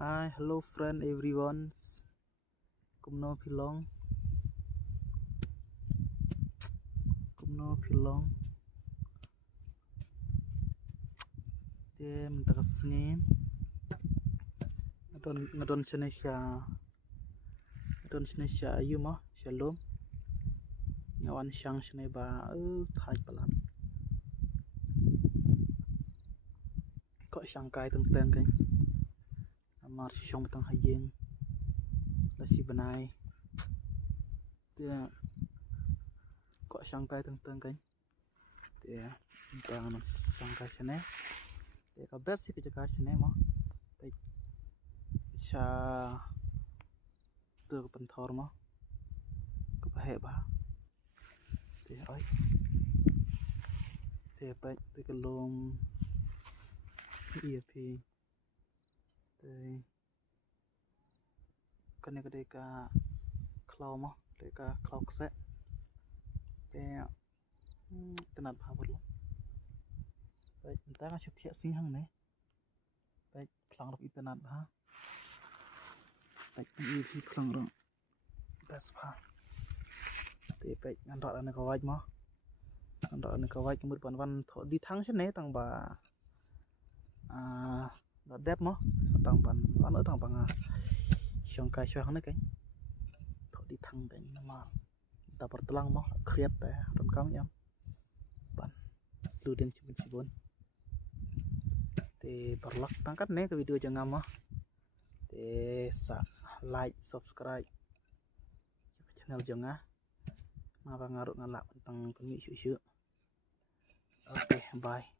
Hi, hello friend everyone. Kumno Philong. Dia minta kesini. Ngadon Indonesia ayu mah shalom. Ngawan syang sini ba thai pelan. Kok syangkai tentang kan. Amar syong tang hayeng. Lasi benai. Dia kok syangkai tentang kan. Dia tentang syangkai sini. Dia kabar sih kerja sini mah. Baik. Cha từ phần thor mà có phải hệ ba thì ấy thì phải từ cái lồng EFP thì cái này cái đây cả cloud mà đây cả cloud set thì tên là bao nhiêu vậy người ta có chụp thiệt xí hăng này vậy phẳng được internet ha vậy EFP phẳng được best part thì vậy anh đợi anh có vay mà anh đợi anh có vay cái một văn thọ đi thắng chứ này tăng bà là đẹp mà tăng bằng anh ở tăng bằng xong cái cho hắn cái thọ đi thắng cái mà ta bắt telang mà create tại don kamu em ban student cibun thì berlak tangkat nih ke video jangan mah thì like subscribe channel jangan mà ngaruh ngalak tentang pemicu. Oke, bye.